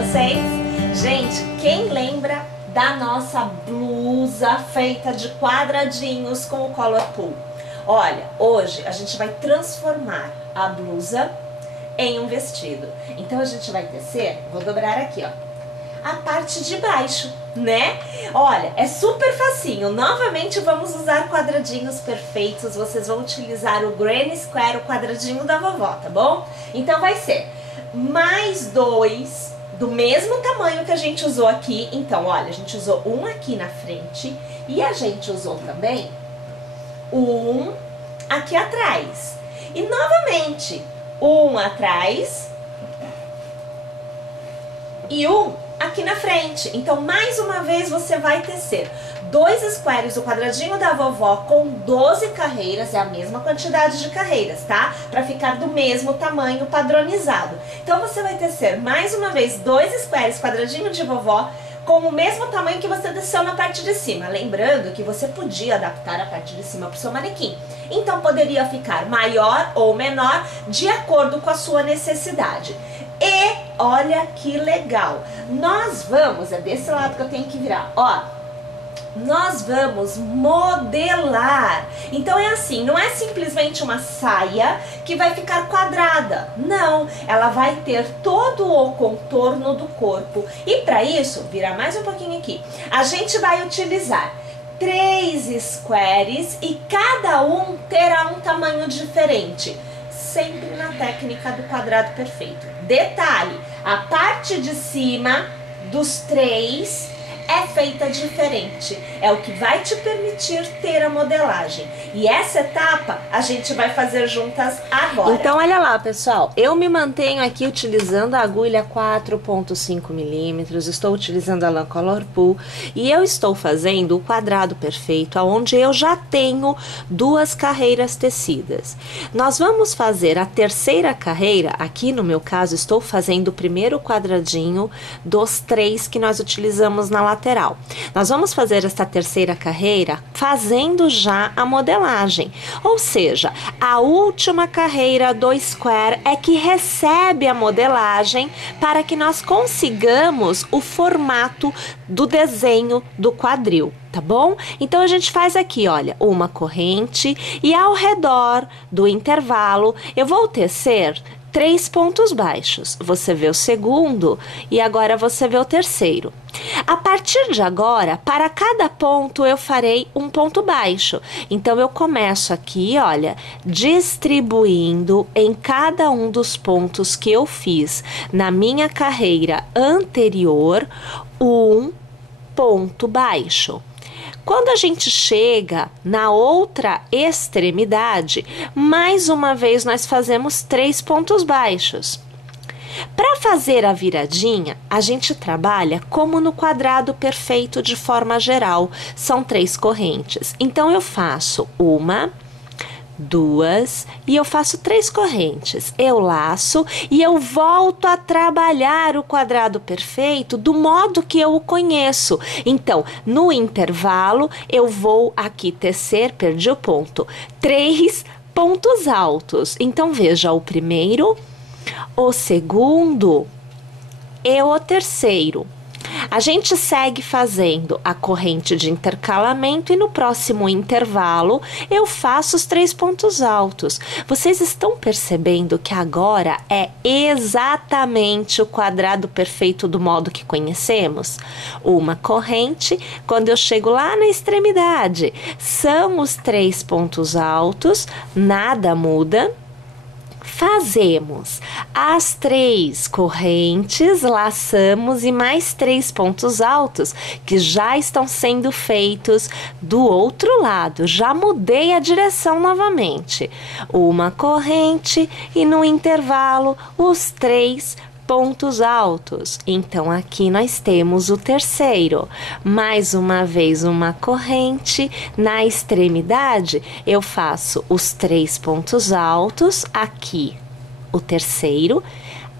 vocês? Gente, quem lembra da nossa blusa feita de quadradinhos com o Color Pool? Olha, hoje a gente vai transformar a blusa em um vestido. Então a gente vai tecer, vou dobrar aqui, ó, a parte de baixo, né? Olha, é super facinho. Novamente vamos usar quadradinhos perfeitos. Vocês vão utilizar o Granny Square, o quadradinho da vovó, tá bom? Então vai ser mais dois do mesmo tamanho que a gente usou aqui. Então, olha, a gente usou um aqui na frente e a gente usou também um aqui atrás. E novamente, um atrás e um aqui na frente. Então, mais uma vez, você vai tecer dois squares, o quadradinho da vovó com 12 carreiras, é a mesma quantidade de carreiras, tá? Pra ficar do mesmo tamanho padronizado. Então, você vai tecer mais uma vez dois squares, quadradinho de vovó, com o mesmo tamanho que você teceu na parte de cima. Lembrando que você podia adaptar a parte de cima para o seu manequim. Então, poderia ficar maior ou menor de acordo com a sua necessidade. E olha que legal, nós vamos, é desse lado que eu tenho que virar, ó, nós vamos modelar. Então é assim, não é simplesmente uma saia que vai ficar quadrada, não, ela vai ter todo o contorno do corpo. E para isso, virar mais um pouquinho aqui, a gente vai utilizar 3 squares e cada um terá um tamanho diferente, sempre na técnica do quadrado perfeito. Detalhe, a parte de cima dos 3 é feita diferente, é o que vai te permitir ter a modelagem. E essa etapa a gente vai fazer juntas agora. Então olha lá, pessoal, eu me mantenho aqui utilizando a agulha 4.5 milímetros, estou utilizando a lã Color Pool e eu estou fazendo o quadrado perfeito, onde eu já tenho 2 carreiras tecidas. Nós vamos fazer a terceira carreira, aqui no meu caso estou fazendo o primeiro quadradinho dos 3 que nós utilizamos na lateral. Nós vamos fazer esta terceira carreira fazendo já a modelagem, ou seja, a última carreira do square é que recebe a modelagem para que nós consigamos o formato do desenho do quadril, tá bom? Então a gente faz aqui, olha, uma corrente e ao redor do intervalo eu vou tecer 3 pontos baixos. Você vê o segundo e agora você vê o terceiro. A partir de agora, para cada ponto eu farei um ponto baixo. Então eu começo aqui, olha, distribuindo em cada um dos pontos que eu fiz na minha carreira anterior um ponto baixo. Quando a gente chega na outra extremidade, mais uma vez nós fazemos 3 pontos baixos. Para fazer a viradinha, a gente trabalha como no quadrado perfeito de forma geral, são 3 correntes. Então eu faço 1, 2 e eu faço 3 correntes, eu laço e eu volto a trabalhar o quadrado perfeito do modo que eu o conheço. Então, no intervalo, eu vou aqui tecer, perdi o ponto, 3 pontos altos. Então, veja o primeiro, o segundo e o terceiro. A gente segue fazendo a corrente de intercalamento e no próximo intervalo eu faço os 3 pontos altos. Vocês estão percebendo que agora é exatamente o quadrado perfeito do modo que conhecemos? Uma corrente, quando eu chego lá na extremidade, são os 3 pontos altos, nada muda. Fazemos as 3 correntes, laçamos e mais 3 pontos altos que já estão sendo feitos do outro lado. Já mudei a direção novamente. Uma corrente e no intervalo os 3 pontos altos. Então aqui nós temos o terceiro. Mais uma vez uma corrente, na extremidade eu faço os 3 pontos altos, aqui o terceiro,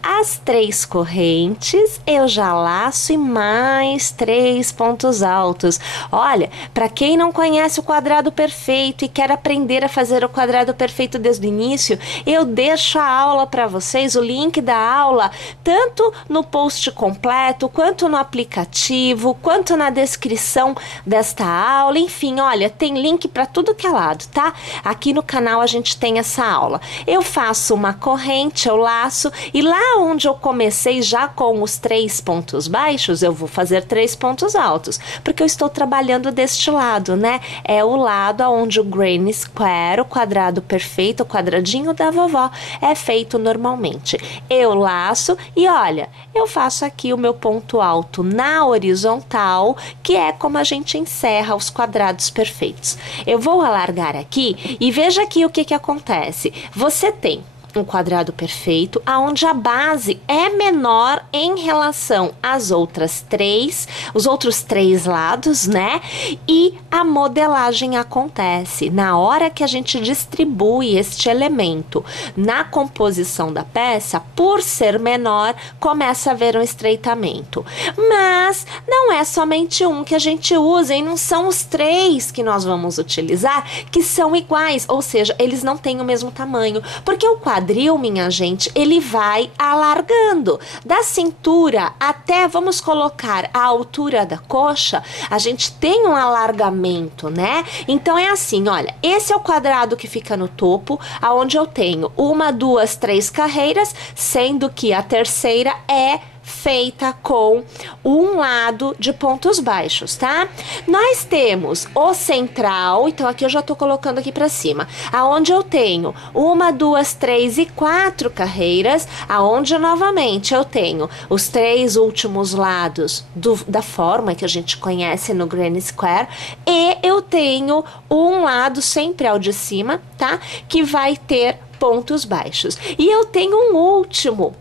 as 3 correntes, eu já laço e mais 3 pontos altos. Olha, para quem não conhece o quadrado perfeito e quer aprender a fazer o quadrado perfeito desde o início, eu deixo a aula para vocês, o link da aula, tanto no post completo, quanto no aplicativo, quanto na descrição desta aula. Enfim, olha, tem link para tudo que é lado, tá? Aqui no canal a gente tem essa aula. Eu faço uma corrente, eu laço, e lá onde eu comecei já com os 3 pontos baixos, eu vou fazer 3 pontos altos, porque eu estou trabalhando deste lado, né? É o lado onde o granny square, o quadrado perfeito, o quadradinho da vovó, é feito normalmente. Eu laço e olha, eu faço aqui o meu ponto alto na horizontal, que é como a gente encerra os quadrados perfeitos. Eu vou alargar aqui e veja aqui o que acontece. Você tem um quadrado perfeito, aonde a base é menor em relação às outras 3, os outros 3 lados, né? E a modelagem acontece na hora que a gente distribui este elemento na composição da peça. Por ser menor, começa a haver um estreitamento. Mas não é somente um que a gente usa, e não são os 3 que nós vamos utilizar que são iguais, ou seja, eles não têm o mesmo tamanho, porque o quadrado, minha gente, ele vai alargando da cintura até, vamos colocar, a altura da coxa, a gente tem um alargamento, né? Então é assim, olha, esse é o quadrado que fica no topo, aonde eu tenho 1, 2, 3 carreiras, sendo que a terceira é feita com um lado de pontos baixos, tá? Nós temos o central, então aqui eu já tô colocando aqui pra cima, aonde eu tenho 1, 2, 3 e 4 carreiras, aonde novamente eu tenho os 3 últimos lados da forma que a gente conhece no granny square, e eu tenho um lado sempre ao de cima, tá? Que vai ter pontos baixos. E eu tenho um último,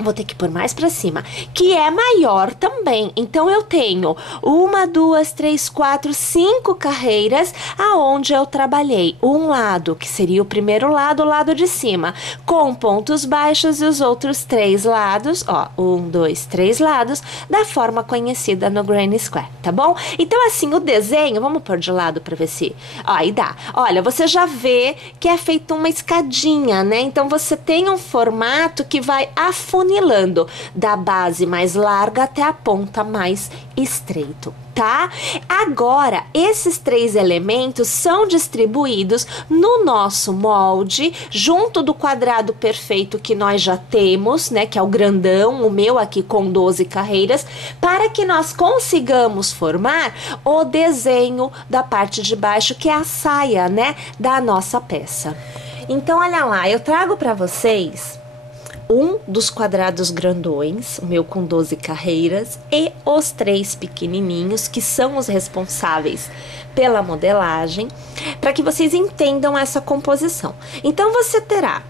vou ter que pôr mais pra cima, que é maior também. Então eu tenho 1, 2, 3, 4, 5 carreiras, aonde eu trabalhei um lado, que seria o primeiro lado, o lado de cima, com pontos baixos, e os outros 3 lados, ó, 1, 2, 3 lados, da forma conhecida no granny square, tá bom? Então assim, o desenho, vamos pôr de lado pra ver se, ó, aí dá. Olha, você já vê que é feito uma escadinha, né? Então você tem um formato que vai afunilando da base mais larga até a ponta mais estreito, tá? Agora, esses 3 elementos são distribuídos no nosso molde, junto do quadrado perfeito que nós já temos, né? Que é o grandão, o meu aqui com 12 carreiras, para que nós consigamos formar o desenho da parte de baixo, que é a saia, né? Da nossa peça. Então, olha lá, eu trago para vocês um dos quadrados grandões, o meu com 12 carreiras, e os 3 pequenininhos, que são os responsáveis pela modelagem, para que vocês entendam essa composição. Então, você terá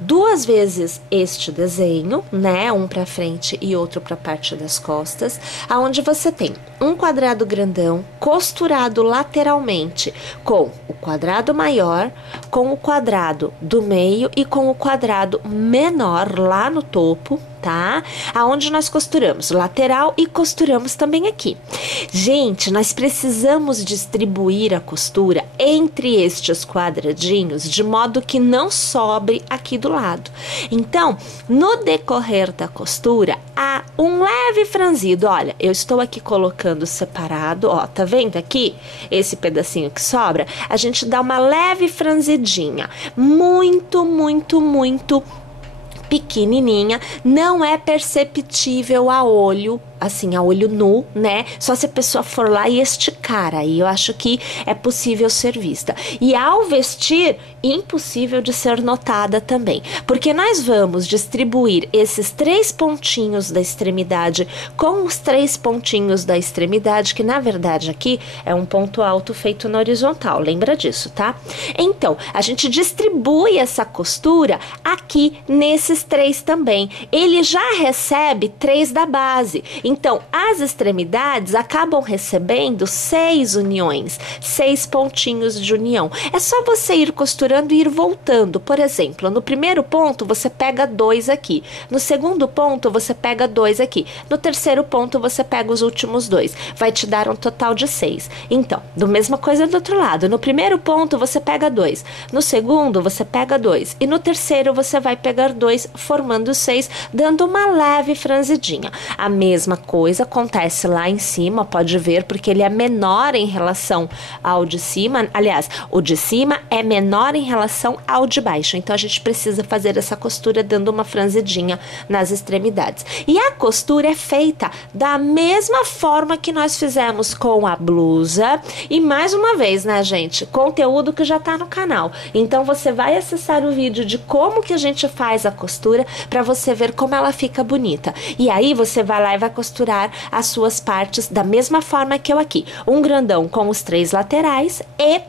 2 vezes este desenho, né? Um para frente e outro para a parte das costas, aonde você tem um quadrado grandão costurado lateralmente com o quadrado maior, com o quadrado do meio e com o quadrado menor lá no topo, tá? Aonde nós costuramos lateral e costuramos também aqui. Gente, nós precisamos distribuir a costura entre estes quadradinhos de modo que não sobre aqui do lado. Então, no decorrer da costura, há um leve franzido. Olha, eu estou aqui colocando separado, ó, tá vendo aqui? Esse pedacinho que sobra, a gente dá uma leve franzidinha. Muito, muito, muito pequenininha, não é perceptível a olho, assim, a olho nu, né? Só se a pessoa for lá e esticar, aí eu acho que é possível ser vista. E ao vestir, impossível de ser notada também, porque nós vamos distribuir esses 3 pontinhos da extremidade com os 3 pontinhos da extremidade, que na verdade aqui é um ponto alto feito na horizontal, lembra disso, tá? Então, a gente distribui essa costura aqui nesses 3 também. Ele já recebe 3 da base. Então, as extremidades acabam recebendo 6 uniões, 6 pontinhos de união. É só você ir costurando e ir voltando. Por exemplo, no primeiro ponto você pega 2 aqui, no segundo ponto você pega 2 aqui, no terceiro ponto você pega os últimos 2. Vai te dar um total de 6. Então, do mesma coisa do outro lado. No primeiro ponto você pega 2, no segundo você pega 2 e no terceiro você vai pegar 2, formando 6, dando uma leve franzidinha. A mesma coisa acontece lá em cima, pode ver, porque ele é menor em relação ao de cima. Aliás, o de cima é menor em relação ao de baixo. Então, a gente precisa fazer essa costura dando uma franzidinha nas extremidades. E a costura é feita da mesma forma que nós fizemos com a blusa. E mais uma vez, né, gente? Conteúdo que já tá no canal. Então, você vai acessar o vídeo de como que a gente faz a costura para você ver como ela fica bonita. E aí, você vai lá e vai costurar as suas partes da mesma forma que eu aqui. Um grandão com os 3 laterais e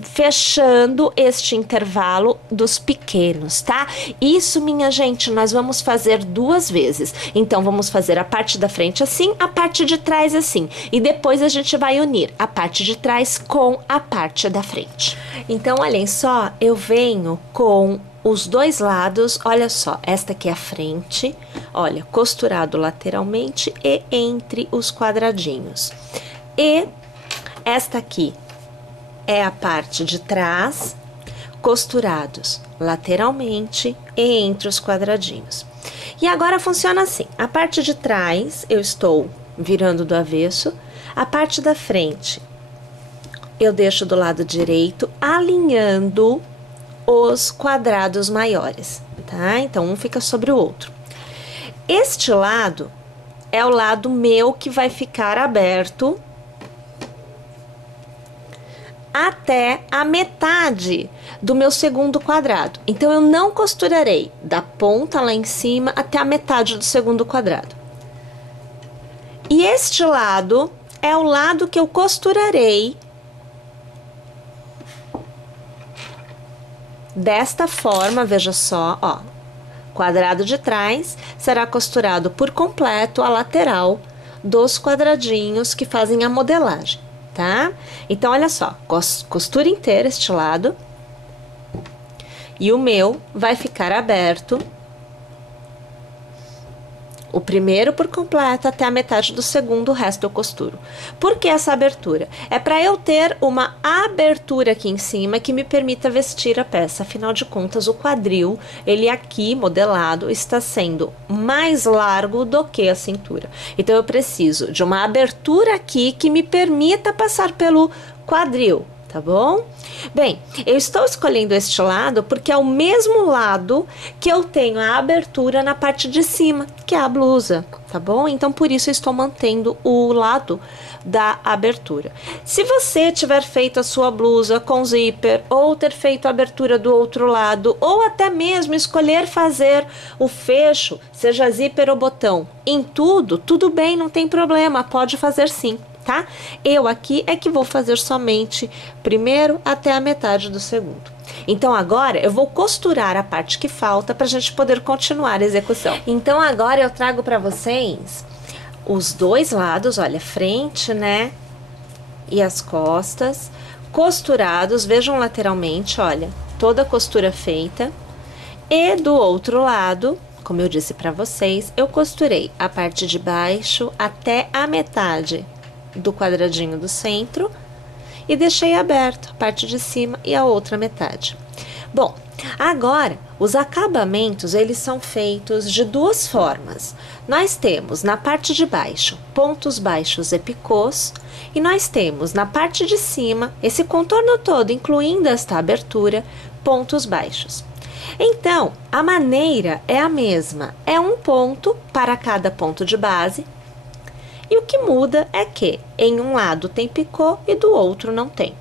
fechando este intervalo dos pequenos, tá? Isso, minha gente, nós vamos fazer 2 vezes. Então, vamos fazer a parte da frente assim, a parte de trás assim. E depois a gente vai unir a parte de trás com a parte da frente. Então, olhem só, eu venho com os 2 lados, olha só, esta aqui é a frente, olha, costurado lateralmente e entre os quadradinhos. E esta aqui é a parte de trás, costurados lateralmente e entre os quadradinhos. E agora funciona assim, a parte de trás eu estou virando do avesso, a parte da frente eu deixo do lado direito, alinhando os quadrados maiores, tá? Então, um fica sobre o outro. Este lado é o lado meu que vai ficar aberto até a metade do meu segundo quadrado. Então, eu não costurarei da ponta lá em cima até a metade do segundo quadrado. E este lado é o lado que eu costurarei desta forma, veja só, ó. Quadrado de trás será costurado por completo a lateral dos quadradinhos que fazem a modelagem, tá? Então, olha só, costura inteira este lado. E o meu vai ficar aberto. O primeiro por completo até a metade do segundo, o resto eu costuro. Por que essa abertura? É para eu ter uma abertura aqui em cima que me permita vestir a peça. Afinal de contas, o quadril, ele aqui modelado, está sendo mais largo do que a cintura. Então, eu preciso de uma abertura aqui que me permita passar pelo quadril. Tá bom? Bem, eu estou escolhendo este lado porque é o mesmo lado que eu tenho a abertura na parte de cima, que é a blusa, tá bom? Então, por isso eu estou mantendo o lado da abertura. Se você tiver feito a sua blusa com zíper, ou ter feito a abertura do outro lado, ou até mesmo escolher fazer o fecho, seja zíper ou botão, em tudo bem, não tem problema, pode fazer sim. Tá? Eu aqui é que vou fazer somente primeiro até a metade do segundo. Então, agora eu vou costurar a parte que falta para a gente poder continuar a execução. Então, agora eu trago para vocês os 2 lados, olha, frente, né? E as costas, costurados, vejam lateralmente, olha, toda a costura feita. E do outro lado, como eu disse para vocês, eu costurei a parte de baixo até a metade do quadradinho do centro e deixei aberto a parte de cima e a outra metade. Bom, agora os acabamentos eles são feitos de 2 formas. Nós temos na parte de baixo pontos baixos e picôs e nós temos na parte de cima esse contorno todo, incluindo esta abertura, pontos baixos. Então, a maneira é a mesma, é um ponto para cada ponto de base. E o que muda é que em um lado tem picô e do outro não tem.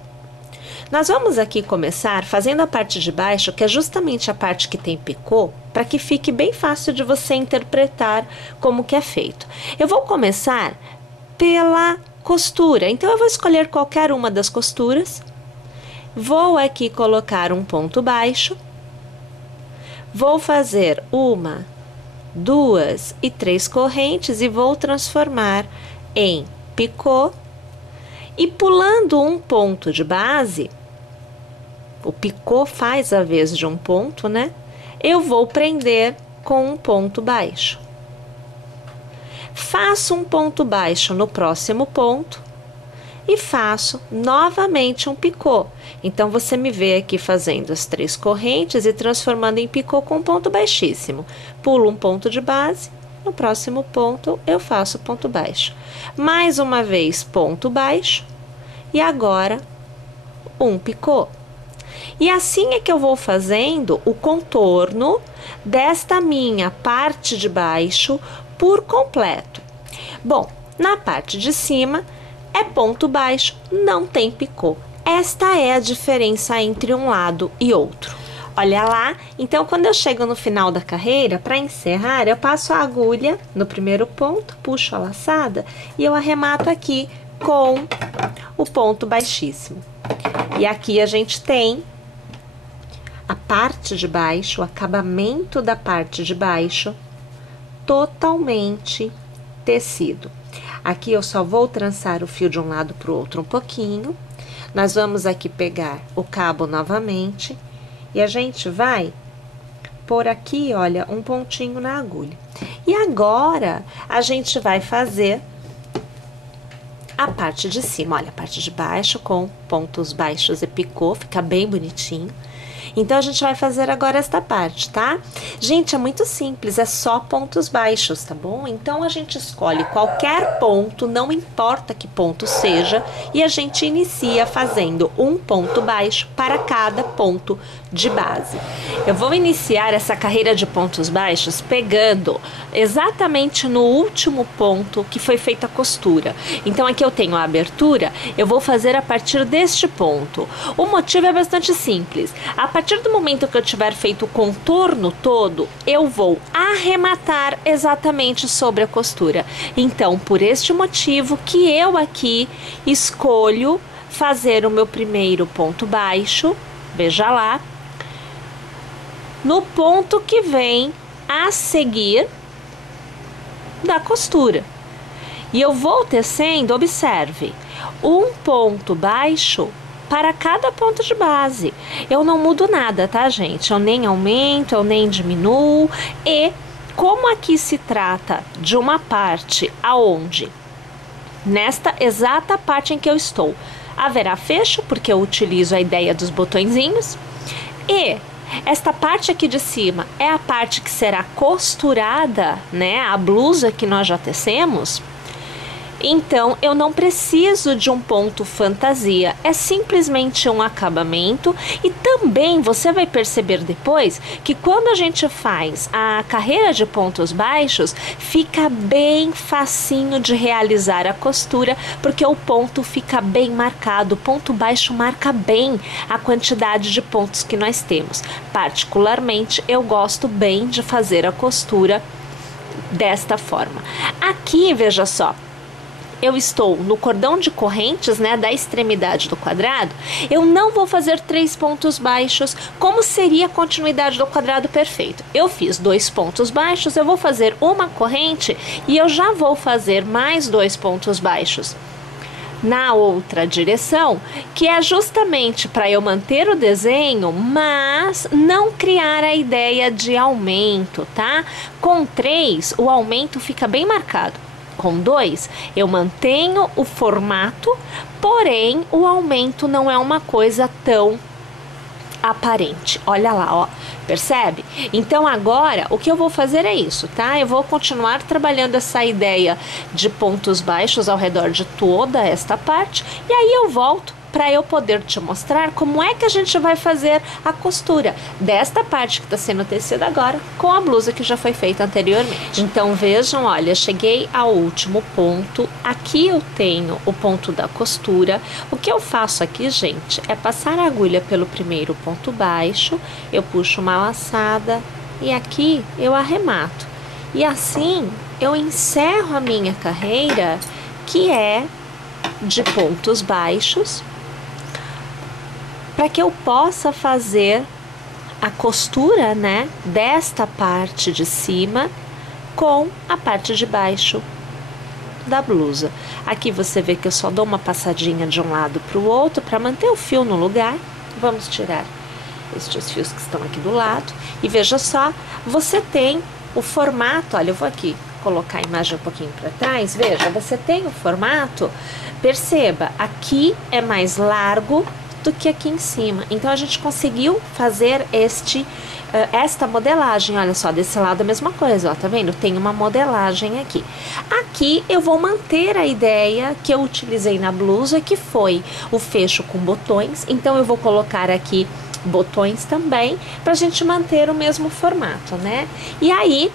Nós vamos aqui começar fazendo a parte de baixo, que é justamente a parte que tem picô, para que fique bem fácil de você interpretar como que é feito. Eu vou começar pela costura, então eu vou escolher qualquer uma das costuras, vou aqui colocar um ponto baixo, vou fazer 1, 2 e 3 correntes e vou transformar em picô. E pulando um ponto de base, o picô faz a vez de um ponto, né? Eu vou prender com um ponto baixo. Faço um ponto baixo no próximo ponto e faço novamente um picô. Então, você me vê aqui fazendo as 3 correntes e transformando em picô com um ponto baixíssimo. Pulo um ponto de base, no próximo ponto eu faço ponto baixo. Mais uma vez, ponto baixo e agora um picô. E assim é que eu vou fazendo o contorno desta minha parte de baixo por completo. Bom, na parte de cima é ponto baixo, não tem picô. Esta é a diferença entre um lado e outro. Olha lá, então quando eu chego no final da carreira, para encerrar, eu passo a agulha no primeiro ponto, puxo a laçada e eu arremato aqui com o ponto baixíssimo. E aqui a gente tem a parte de baixo, o acabamento da parte de baixo totalmente tecido. Aqui eu só vou trançar o fio de um lado para o outro um pouquinho. Nós vamos aqui pegar o cabo novamente e a gente vai pôr aqui, olha, um pontinho na agulha. E agora a gente vai fazer a parte de cima, olha, a parte de baixo com pontos baixos e picô, fica bem bonitinho. Então, a gente vai fazer agora esta parte, tá? Gente, é muito simples, é só pontos baixos, tá bom? Então, a gente escolhe qualquer ponto, não importa que ponto seja, e a gente inicia fazendo um ponto baixo para cada ponto de base. Eu vou iniciar essa carreira de pontos baixos pegando exatamente no último ponto que foi feita a costura. Então, aqui eu tenho a abertura, eu vou fazer a partir deste ponto. O motivo é bastante simples. A partir do momento que eu tiver feito o contorno todo, eu vou arrematar exatamente sobre a costura. Então, por este motivo que eu aqui escolho fazer o meu primeiro ponto baixo, veja lá, no ponto que vem a seguir da costura. E eu vou tecendo, observe, um ponto baixo para cada ponto de base. Eu não mudo nada, tá, gente? Eu nem aumento, eu nem diminuo. E como aqui se trata de uma parte aonde, nesta exata parte em que eu estou, haverá fecho, porque eu utilizo a ideia dos botõezinhos. E esta parte aqui de cima é a parte que será costurada, né? A blusa que nós já tecemos. Então, eu não preciso de um ponto fantasia, é simplesmente um acabamento. E também você vai perceber depois que quando a gente faz a carreira de pontos baixos, fica bem facinho de realizar a costura, porque o ponto fica bem marcado, o ponto baixo marca bem a quantidade de pontos que nós temos. Particularmente, eu gosto bem de fazer a costura desta forma. Aqui, veja só, eu estou no cordão de correntes, né, da extremidade do quadrado. Eu não vou fazer 3 pontos baixos, como seria a continuidade do quadrado perfeito. Eu fiz 2 pontos baixos, eu vou fazer uma corrente e eu já vou fazer mais 2 pontos baixos na outra direção, que é justamente para eu manter o desenho, mas não criar a ideia de aumento, tá? Com 3, o aumento fica bem marcado. Com 2, eu mantenho o formato, porém o aumento não é uma coisa tão aparente. Olha lá, ó, percebe? Então agora o que eu vou fazer é isso, tá? Eu vou continuar trabalhando essa ideia de pontos baixos ao redor de toda esta parte e aí eu volto para eu poder te mostrar como é que a gente vai fazer a costura desta parte que está sendo tecida agora com a blusa que já foi feita anteriormente. Então vejam, olha, cheguei ao último ponto, aqui eu tenho o ponto da costura. O que eu faço aqui, gente, é passar a agulha pelo primeiro ponto baixo, eu puxo uma laçada e aqui eu arremato. E assim eu encerro a minha carreira, que é de pontos baixos, para que eu possa fazer a costura, né, desta parte de cima com a parte de baixo da blusa. Aqui você vê que eu só dou uma passadinha de um lado para o outro para manter o fio no lugar. Vamos tirar estes fios que estão aqui do lado e veja só, você tem o formato, olha, eu vou aqui colocar a imagem um pouquinho para trás, veja, você tem o formato, perceba, aqui é mais largo do que aqui em cima, então a gente conseguiu fazer esta modelagem, olha só, desse lado a mesma coisa, ó, tá vendo? Tem uma modelagem aqui. Aqui eu vou manter a ideia que eu utilizei na blusa, que foi o fecho com botões, então eu vou colocar aqui botões também, pra gente manter o mesmo formato, né? E aí,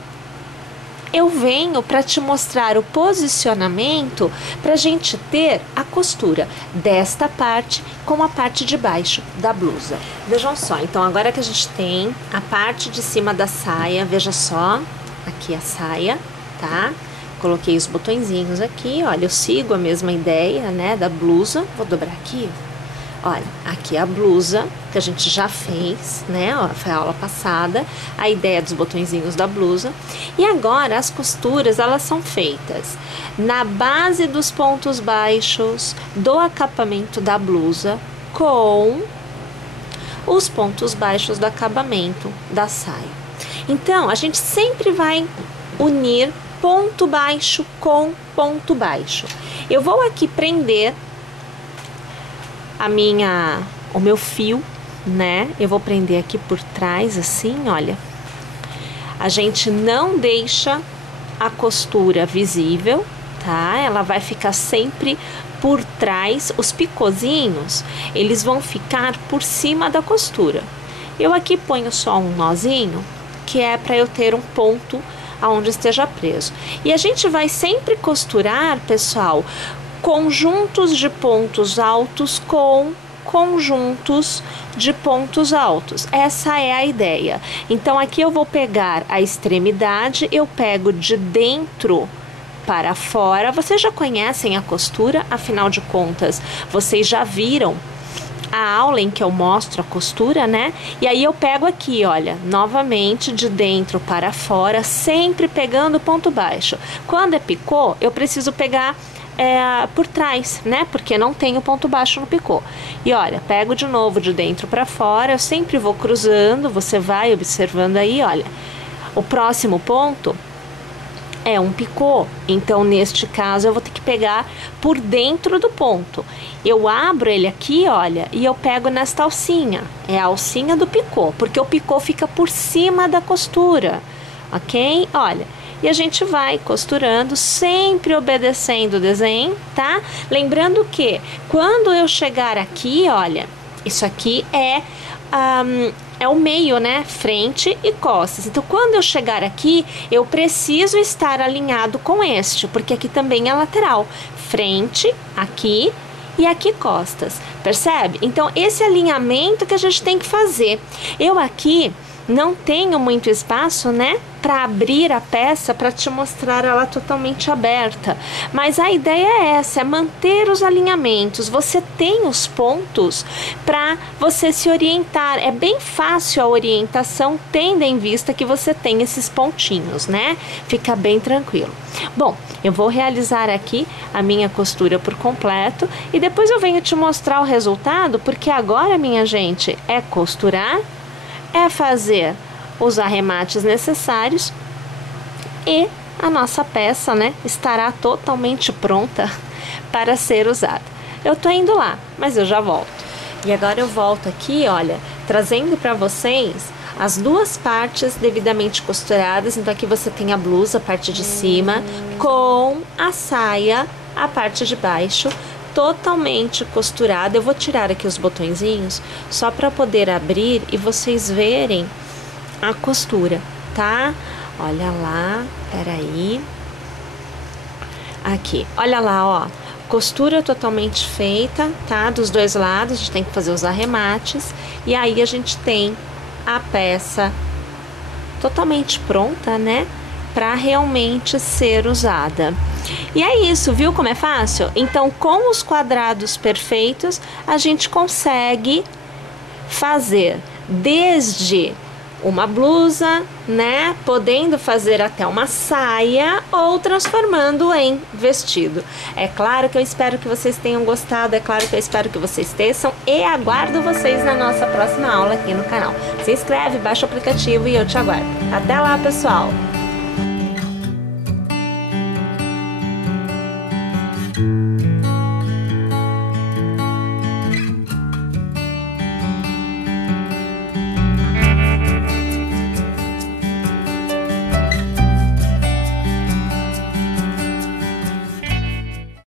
eu venho para te mostrar o posicionamento pra gente ter a costura desta parte com a parte de baixo da blusa. Vejam só, então agora que a gente tem a parte de cima da saia, veja só, aqui a saia, tá? Coloquei os botõezinhos aqui, olha, eu sigo a mesma ideia, né, da blusa. Vou dobrar aqui, olha, aqui a blusa que a gente já fez, né? Ó, foi a aula passada, a ideia dos botõezinhos da blusa. E agora as costuras, elas são feitas na base dos pontos baixos do acabamento da blusa com os pontos baixos do acabamento da saia. Então, a gente sempre vai unir ponto baixo com ponto baixo. Eu vou aqui prender o meu fio, né? Eu vou prender aqui por trás, assim, olha. A gente não deixa a costura visível, tá? Ela vai ficar sempre por trás. Os picozinhos, eles vão ficar por cima da costura. Eu aqui ponho só um nozinho, que é para eu ter um ponto aonde esteja preso. E a gente vai sempre costurar, pessoal, conjuntos de pontos altos com conjuntos de pontos altos. Essa é a ideia. Então aqui eu vou pegar a extremidade, eu pego de dentro para fora. Vocês já conhecem a costura, afinal de contas, vocês já viram a aula em que eu mostro a costura, né? E aí eu pego aqui, olha, novamente de dentro para fora, sempre pegando ponto baixo. Quando é picô, eu preciso pegar por trás, né? Porque não tem o ponto baixo no picô. E olha, pego de novo de dentro para fora, eu sempre vou cruzando, você vai observando aí, olha. O próximo ponto é um picô, então neste caso eu vou ter que pegar por dentro do ponto. Eu abro ele aqui, olha, e eu pego nesta alcinha, é a alcinha do picô, porque o picô fica por cima da costura, ok? Olha, e a gente vai costurando, sempre obedecendo o desenho, tá? Lembrando que quando eu chegar aqui, olha, isso aqui é o meio, né? Frente e costas. Então, quando eu chegar aqui, eu preciso estar alinhado com este, porque aqui também é lateral. Frente, aqui e aqui costas. Percebe? Então, esse alinhamento que a gente tem que fazer. Eu aqui não tenho muito espaço, né, para abrir a peça para te mostrar ela totalmente aberta, mas a ideia é essa, é manter os alinhamentos. Você tem os pontos para você se orientar, é bem fácil a orientação, tendo em vista que você tem esses pontinhos, né, fica bem tranquilo. Bom, eu vou realizar aqui a minha costura por completo e depois eu venho te mostrar o resultado, porque agora, minha gente, é costurar, é fazer os arremates necessários e a nossa peça, né, estará totalmente pronta para ser usada. Eu tô indo lá, mas eu já volto. E agora eu volto aqui, olha, trazendo para vocês as duas partes devidamente costuradas. Então aqui você tem a blusa, a parte de cima, com a saia, a parte de baixo, totalmente costurada. Eu vou tirar aqui os botõezinhos só para poder abrir e vocês verem a costura, tá? Olha lá, peraí. Aqui, olha lá, ó. Costura totalmente feita, tá? Dos dois lados, a gente tem que fazer os arremates. E aí a gente tem a peça totalmente pronta, né? Para realmente ser usada. E é isso, viu como é fácil? Então, com os quadrados perfeitos, a gente consegue fazer desde uma blusa, né? Podendo fazer até uma saia ou transformando em vestido. É claro que eu espero que vocês tenham gostado, é claro que eu espero que vocês teçam e aguardo vocês na nossa próxima aula aqui no canal. Se inscreve, baixa o aplicativo e eu te aguardo. Até lá, pessoal!